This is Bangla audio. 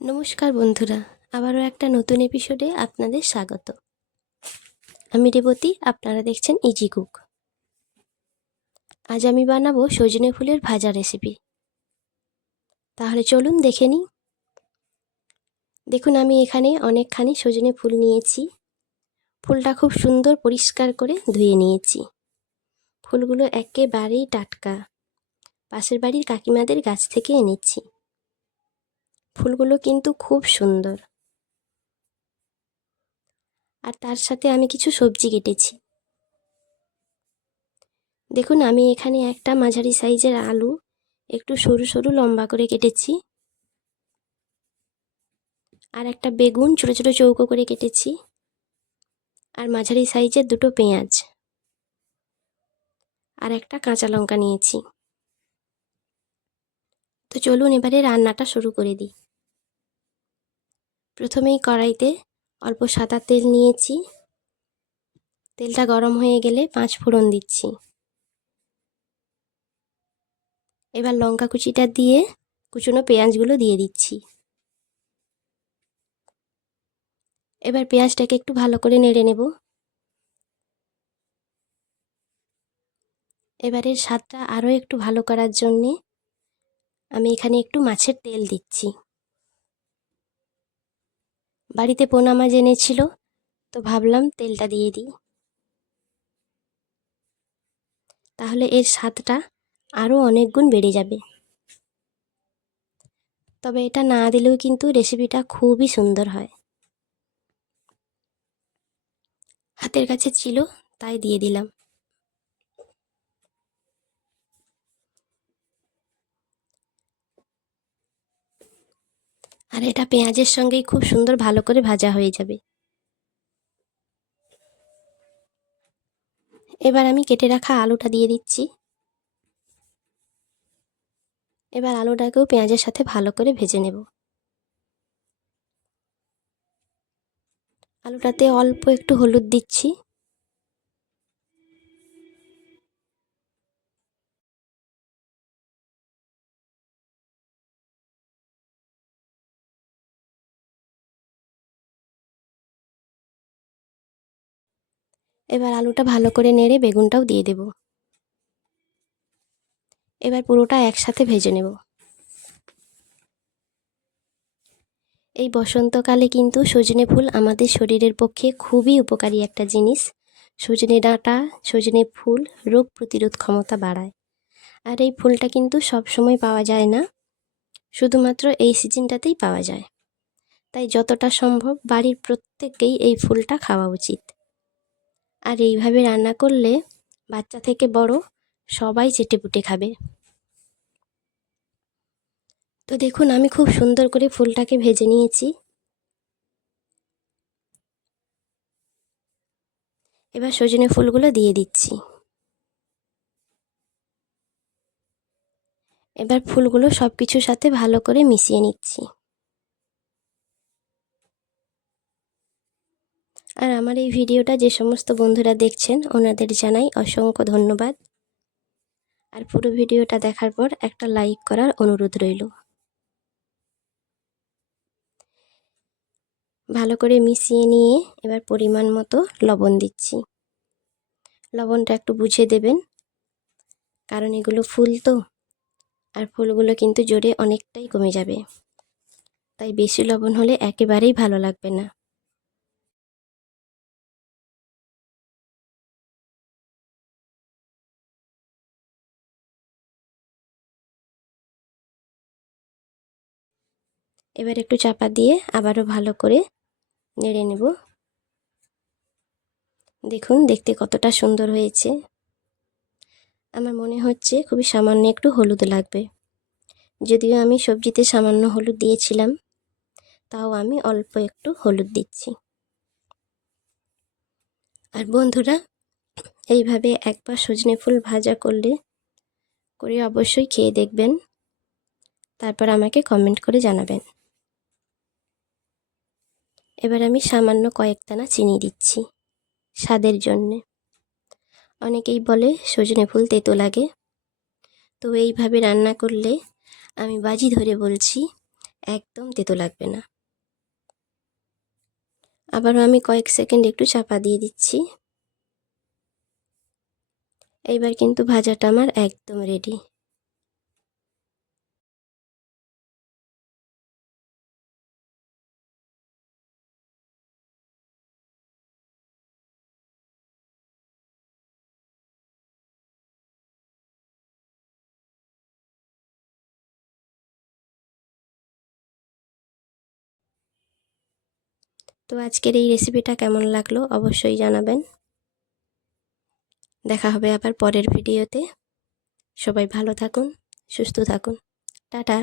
নমস্কার বন্ধুরা, আবারও একটা নতুন এপিসোডে আপনাদের স্বাগত। আমি রেবতী, আপনারা দেখছেন ইজি কুক। আজ আমি বানাবো সজনে ফুলের ভাজা রেসিপি। তাহলে চলুন দেখে নিই। দেখুন, আমি এখানে অনেকখানি সজনে ফুল নিয়েছি। ফুলটা খুব সুন্দর পরিষ্কার করে ধুয়ে নিয়েছি। ফুলগুলো একেবারেই টাটকা, পাশের বাড়ির কাকিমাদের গাছ থেকে এনেছি। ফুলগুলো কিন্তু খুব সুন্দর। আর তার সাথে আমি কিছু সবজি কেটেছি। দেখুন, আমি এখানে একটা মাঝারি সাইজের আলু একটু সরু সরু লম্বা করে কেটেছি। আর একটা বেগুন ছোটো ছোটো চৌকো করে কেটেছি। আর মাঝারি সাইজের দুটো পেঁয়াজ আর একটা কাঁচা লঙ্কা নিয়েছি। তো চলুন এবারে রান্নাটা শুরু করে দিই। প্রথমেই কড়াইতে অল্প সাদা তেল নিয়েছি। তেলটা গরম হয়ে গেলে 5 ফোড়ন দিচ্ছি। এবার লঙ্কা কুচিটা দিয়ে কুচনো পেঁয়াজগুলো দিয়ে দিচ্ছি। এবার পেঁয়াজটাকে একটু ভালো করে নেড়ে নেব। এবারে স্বাদটা আরও একটু ভালো করার জন্যে আমি এখানে একটু মাছের তেল দিচ্ছি। বাড়িতে পোনা মাছ এনেছিল, তো ভাবলাম তেলটা দিয়ে দিই, তাহলে এর স্বাদটা আরও অনেক গুণ বেড়ে যাবে। তবে এটা না দিলেও কিন্তু রেসিপিটা খুবই সুন্দর হয়। হাতের কাছে ছিল তাই দিয়ে দিলাম। আর এটা পেঁয়াজের সঙ্গেই খুব সুন্দর ভালো করে ভাজা হয়ে যাবে। এবার আমি কেটে রাখা আলুটা দিয়ে দিচ্ছি। এবার আলুটাকেও পেঁয়াজের সাথে ভালো করে ভেজে নেব। আলুটাতে অল্প একটু হলুদ দিচ্ছি। এবার আলুটা ভালো করে নেড়ে বেগুনটাও দিয়ে দেব। এবার পুরোটা একসাথে ভেজে নেব। এই বসন্তকালে কিন্তু সজনে ফুল আমাদের শরীরের পক্ষে খুবই উপকারী একটা জিনিস। সজনে ডাঁটা, সজনে ফুল রোগ প্রতিরোধ ক্ষমতা বাড়ায়। আর এই ফুলটা কিন্তু সব সময় পাওয়া যায় না, শুধুমাত্র এই সিজনটাতেই পাওয়া যায়। তাই যতটা সম্ভব বাড়ির প্রত্যেককেই এই ফুলটা খাওয়া উচিত। আর এইভাবে রান্না করলে বাচ্চা থেকে বড় সবাই চেটেপুটে খাবে। তো দেখুন, আমি খুব সুন্দর করে ফুলটাকে ভেজে নিয়েছি। এবার সজনে ফুলগুলো দিয়ে দিচ্ছি। এবার ফুলগুলো সব কিছুর সাথে ভালো করে মিশিয়ে নিচ্ছি। আর আমার এই ভিডিওটা যে সমস্ত বন্ধুরা দেখছেন ওনাদের জানাই অসংখ্য ধন্যবাদ। আর পুরো ভিডিওটা দেখার পর একটা লাইক করার অনুরোধ রইল। ভালো করে মিশিয়ে নিয়ে এবার পরিমাণ মতো লবণ দিচ্ছি। লবণটা একটু বুঝে দেবেন, কারণ এগুলো ফুল তো, আর ফুলগুলো কিন্তু জোরে অনেকটাই কমে যাবে। তাই বেশি লবণ হলে একেবারেই ভালো লাগবে না। এবার একটু চাপা দিয়ে আবারও ভালো করে নেড়ে নেব। দেখুন দেখতে কতটা সুন্দর হয়েছে। আমার মনে হচ্ছে খুবই সামান্য একটু হলুদ লাগবে, যদিও আমি সবজিতে সামান্য হলুদ দিয়েছিলাম, তাও আমি অল্প একটু হলুদ দিচ্ছি। আর বন্ধুরা, এইভাবে একবার সজনে ফুল ভাজা করে অবশ্যই খেয়ে দেখবেন, তারপর আমাকে কমেন্ট করে জানাবেন। এবার আমি সামান্য কয়েক দানা চিনি দিচ্ছি স্বাদের জন্যে। অনেকেই বলে সজনে ফুল তেতো লাগে, তো এইভাবে রান্না করলে আমি বাজি ধরে বলছি একদম তেতো লাগবে না। আবারও আমি কয়েক সেকেন্ড একটু চাপা দিয়ে দিচ্ছি। এইবার কিন্তু ভাজাটা আমার একদম রেডি। তো আজকের এই রেসিপিটা কেমন লাগলো অবশ্যই জানাবেন। দেখা হবে আবার পরের ভিডিওতে। সবাই ভালো থাকুন, সুস্থ থাকুন। টাটা।